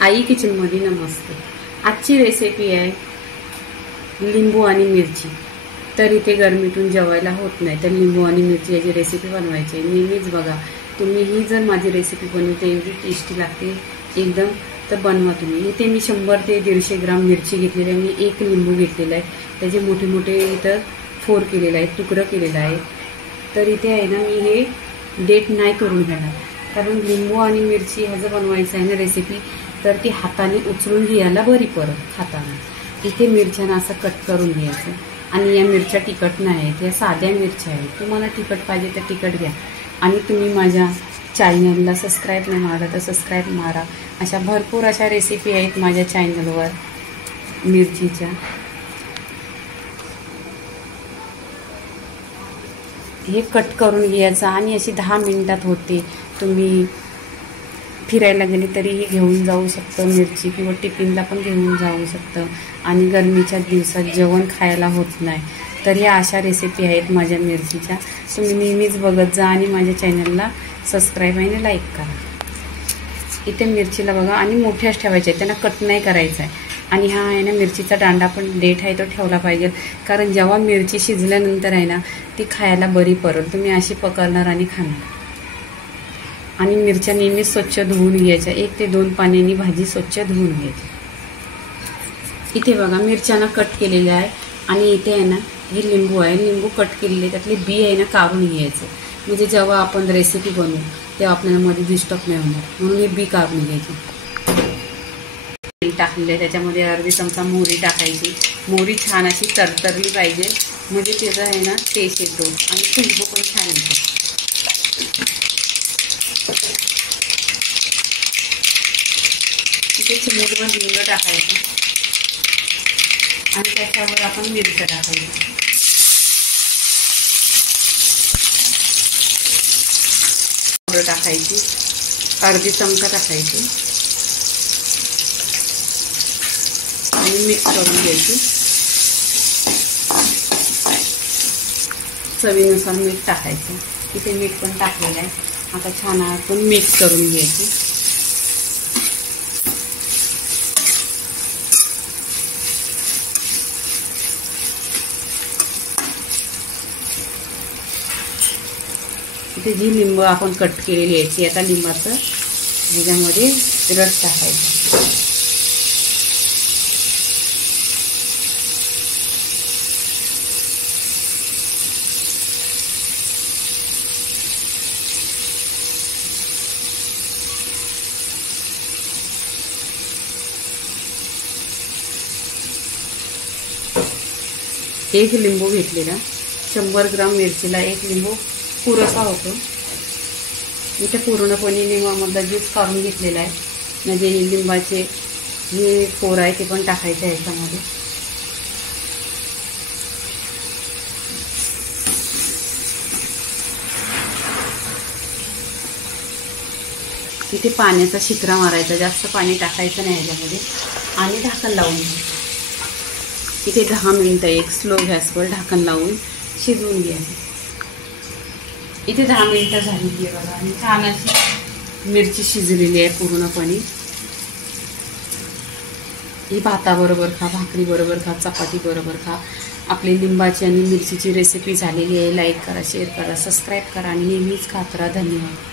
आई किचनमध्ये नमस्ते। आजची रेसिपी आहे लिंबू आणि मिरची। तर इथे गरमीतून जेवायला होत नाही तर लिंबू आणि मिरची याची रेसिपी बनवायची। नेहमीच बघा, तुम्हीही जर माझी रेसिपी बनवते एवढी टेस्टी लागते एकदम, तर बनवा तुम्ही। इथे मी 100 ते 150 ग्राम मिरची घेतलेली आहे। मी एक लिंबू घेतलेला आहे, त्याचे मोठे मोठे इथं फोर केलेला आहे, तुकडं केलेलं आहे। तर इथे आहे ना, मी हे डेट नाही करून घेणार, कारण लिंबू आणि मिरची ह्याचं बनवायचं आहे ना रेसिपी, तर ती हाताने उचलून घ्यायला बरी परत हाताने। इथे मिरच्यांना असं कट करून घ्यायचं। आणि या मिरच्या तिखट नाही आहेत, या साध्या मिरच्या आहेत। तुम्हाला तिखट पाहिजे तर तिखट घ्या। आणि तुम्ही माझ्या चॅनलला सबस्क्राईब नाही मारा तर सबस्क्राईब मारा। अशा भरपूर अशा रेसिपी आहेत माझ्या चॅनलवर मिरचीच्या। हे कट करून घ्यायचं आणि अशी 10 मिनिटात होते। तुम्ही फिरायला गेले तरीही घेऊन जाऊ शकता मिरची, किंवा टिफिनला पण घेऊन जाऊ शकता। आणि गरमीच्या दिवसात जेवण खायला होत नाही, तर या अशा रेसिपी आहेत माझ्या मिरचीच्या। तुम्ही नेहमीच बघत जा आणि माझ्या चॅनलला सबस्क्राईब आणि लाईक करा। इथे मिरचीला बघा, आणि मोठ्याच ठेवायच्या आहेत, त्यांना कट नाही करायचं आहे। आणि हा आहे ना मिरचीचा दांडा पण डेट आहे तो ठेवला पाहिजे, कारण जेव्हा मिरची शिजल्यानंतर आहे ना ती खायला बरी परत। तुम्ही अशी पकडणार आणि खाणार। आणि मिरच्या नेहमी स्वच्छ धुवून घ्यायच्या, 1 ते 2 पाण्याने भाजी स्वच्छ धुवून घ्यायची। इथे बघा मिरच्यांना कट केलेल्या आहे, आणि इथे आहे ना हे लिंबू आहे, लिंबू कट केलेले, त्यातले बी आहे ना काढून घ्यायचं, म्हणजे जेव्हा आपण रेसिपी बनवू तेव्हा आपल्याला मध्ये डिस्टर्ब नाही होणार, म्हणून हे बी काढून घ्यायची। तेल टाकलेलं आहे, त्याच्यामध्ये अर्धी चमचा मोहरी टाकायची। मोहरी छान अशी तरतरली पाहिजे, म्हणजे त्याचा आहे ना टेस्ट येतो आणि खुशबू पण छान येते। इथे चिमूटभर हिंग टाकायचं, आणि त्याच्यावर आपण मिरच्या टाकायची। पावडर टाकायची, अर्धी चमचा टाकायची, आणि मिक्स करून घ्यायची। चवीनुसार मीठ टाकायचं, इथे मीठ पण टाकलेलं आहे। आता छान आपण मिक्स करून घ्यायची। इथे जी लिंबू आपण कट केलेली आहे, आता लिंबाचं ह्याच्यामध्ये रस टाकायचा। एक लिंबू घेतलेला, 100 ग्राम मिरचीला 1 लिंबू पुरेसा होतो। इथे पूर्णपणे लिंबामधला ज्यूस काढून घेतलेला आहे, म्हणजे लिंबाचे जे फोर आहे ते पण टाकायचे आहे याच्यामध्ये। इथे पाण्याचा शिकरा मारायचा, जास्त पाणी टाकायचं नाही याच्यामध्ये, आणि ढाकण लावून इथे 10 मिनिटं एक स्लो गॅसवर ढाकण लावून शिजवून घ्यायचं। इथे 10 मिनिटं झालेली आहे बघा, आणि छान अशी मिरची शिजलेली आहे पूर्णपणे। ही भाताबरोबर खा, भाकरी बरोबर खा, चपाती बरोबर खा। आपली लिंबाची आणि मिरचीची रेसिपी झालेली आहे। लाईक करा, शेअर करा, सबस्क्राईब करा, आणि नेहमीच खात राहा। धन्यवाद।